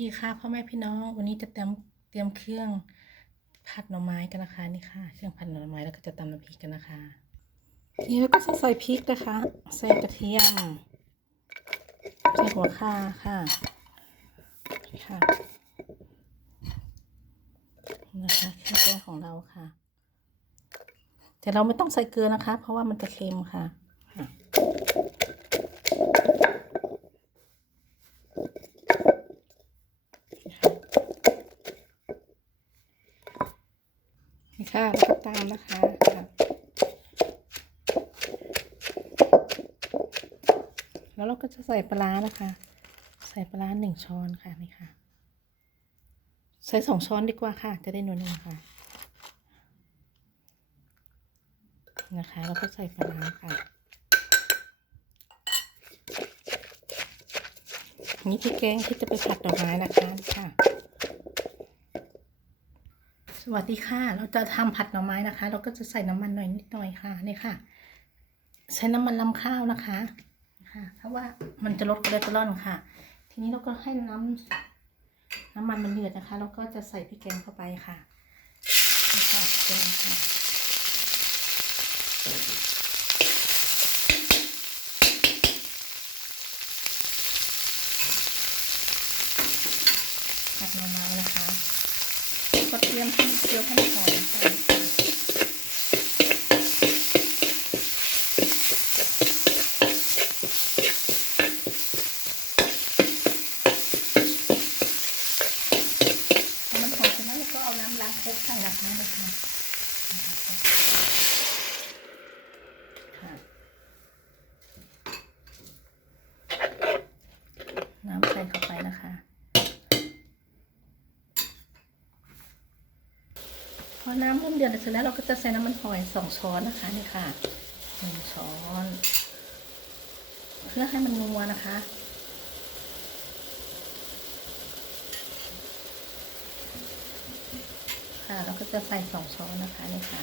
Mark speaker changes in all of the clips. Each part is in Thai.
Speaker 1: นี่ค่ะพ่อแม่พี่น้องวันนี้จะเตรียมเตรียมเครื่องผัดหน่อไม้กันนะคะนี่ค่ะ เครื่องผัดหน่อไม้แล้วก็จะตำน้ำพริกกันนะคะนี่แล้วก็จะใส่พริกนะคะ ใส่กระเทียมใส่หัวข่าค่ะค่ะนะคะเครื่องแกงของเราค่ะ แต่เราไม่ต้องใส่เกลือนะคะ เพราะว่ามันจะเค็มค่ะ ค่ะแล้วก็ตามนะคะแล้วเราก็จะใส่ปลาร้านะคะ ใส่ปลาร้าหนึ่งช้อนค่ะนี่ค่ะ ใส่สองช้อนดีกว่าค่ะ จะได้นัวๆค่ะ นะคะแล้วก็ใส่ปลาร้าค่ะนี่ที่แกงที่จะไปผัดดอกไม้นะคะค่ะ วัสดีค่ะ เราจะทำผัดหน่อไม้นะคะ เราก็จะใส่น้ำมันหน่อยนิดหน่อยค่ะนี่ค่ะ ใช้น้ำมันลำข้าวนะคะค่ะ เพราะว่ามันจะลดคอเลสเตอรอลค่ะ ทีนี้เราก็ให้น้ำน้ำมันมันเดือดนะคะ แล้วก็จะใส่พริกแกงเข้าไปค่ะค่ะแกงค่ะผัดหน่อไม้นะคะ็เตรียมให้เจียวให้หอมใส่ค่ะพอมันหอมเสร็จแล้วเราก็เอาน้ำล้างครกใส่นะคะนะคะค่ะน้ำใส่เข้าไปนะคะ พอน้ำเริ่มเดือดเสร็จแล้วเราก็จะใส่น้ำมันหอยสองช้อนนะคะนี่ค่ะหนึ่งช้อน เพื่อให้มันนัวนะคะค่ะเราก็จะใส่สองช้อนนะคะนี่ค่ะ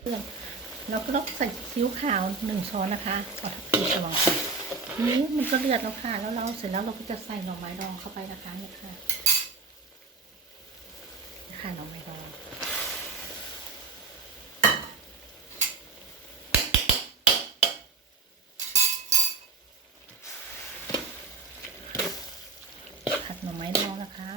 Speaker 1: เครื่อง เราก็ต้องใส่ซีอิ๊วขาวหนึ่งช้อนนะคะขอทับพีสว่างค่ะนี้มันก็เดือดแล้วค่ะ แล้วเราเสร็จแล้วเราก็จะใส่หน่อไม้ดองเข้าไปนะคะนี่ค่ะนี่ค่ะหน่อไม้ดองผัดหน่อไม้ดองนะคะ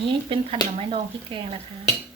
Speaker 1: นี่เป็นผัดหน่อไม้ดองพริกแกงนะคะค่ะ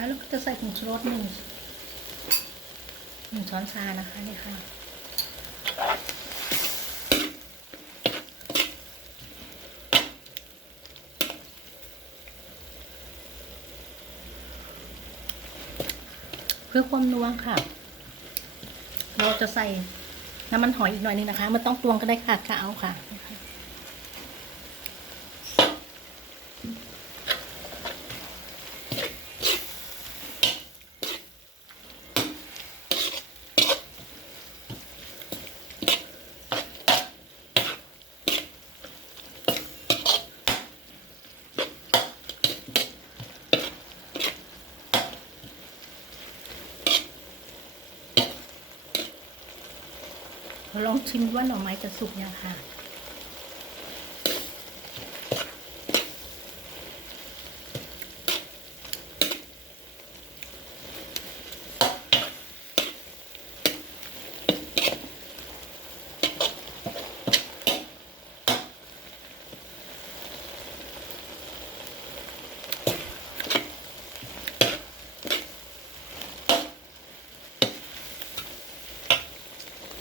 Speaker 1: แล้วเราก็จะใส่ผงชูรสหนึ่งหนึ่งช้อนชานะคะนี่ค่ะเพื่อความนัวค่ะ เราจะใส่น้ำมันหอยอีกหน่อยนึงนะคะ มันต้องตวงก็ได้ค่ะกะเอาค่ะ ลองชิมว่าหน่อไม้จะสุกยังค่ะ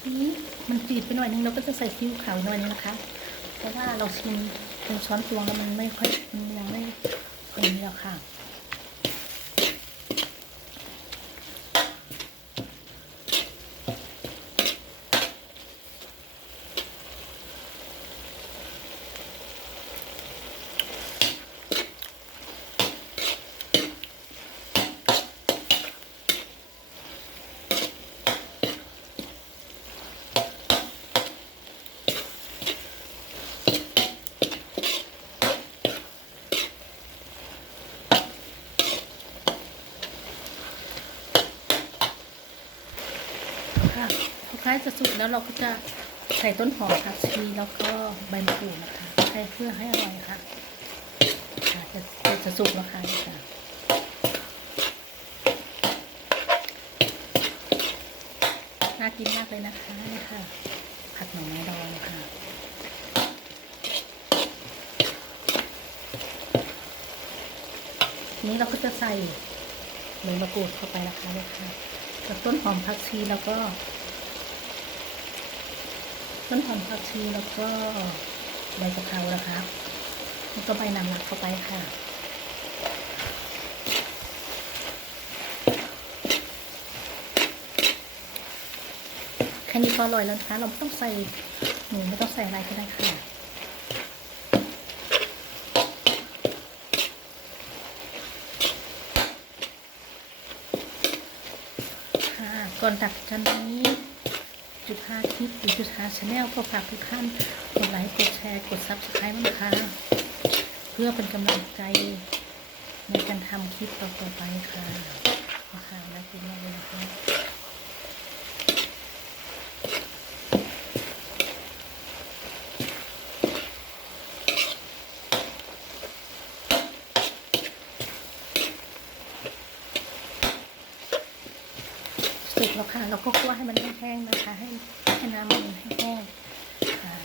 Speaker 1: นี้มันจืดไปหน่อยนึงเราก็จะใส่ซีอิ๊วขาวหน่อยนึงนะคะ เพราะว่าเราชิมเป็นช้อนตวงแล้วมันไม่ค่อยมันยังไม่คนนี้หรอกค่ะค่ะพอใก ล้จะสุกแล้วเราก็จะใส่ต้นหอมผักชีแล้วก็ใบมะกรูดนะคะให้เพื่อให้อร่อยค่ะค่ะจะจะจะสุกแล้วค่ะค่ะน่ากินมากเลยนะคะนี่ค่ะผัดหน่อไม้ดองค่ะนี้เราก็จะใส่ใบมะกรูดเข้าไปนะคะเลยค่ะกับต้นหอมผักชีแล้วก็ ต้นหอมผักชีแล้วก็ใบกะเพรานะคะแล้วก็ใบนางรักเข้าไปค่ะแค่นี้ก็อร่อยแล้วนะคะ เราไม่ต้องใส่หมูไม่ต้องใส่อะไรก็ได้ค่ะค่ะก่อนตักจานนี้ จุดหาคลิปหรือจุดหาชาแนลก็ฝากทุกท่านกดไลค์กดแชร์กดซับสไครต์บ้างนะคะเพื่อเป็นกำลังใจในการทำคลิปต่อๆไปค่ะนะคะแล้วกินมากเลยนะคะสุกแล้ว ค่ะเราก็คั่วให้มันแห้งๆนะคะ ให้ให้น้ำมันแห้งค่ะ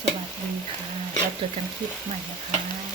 Speaker 1: สวัสดีค่ะเราเจอกันคลิปใหม่นะคะ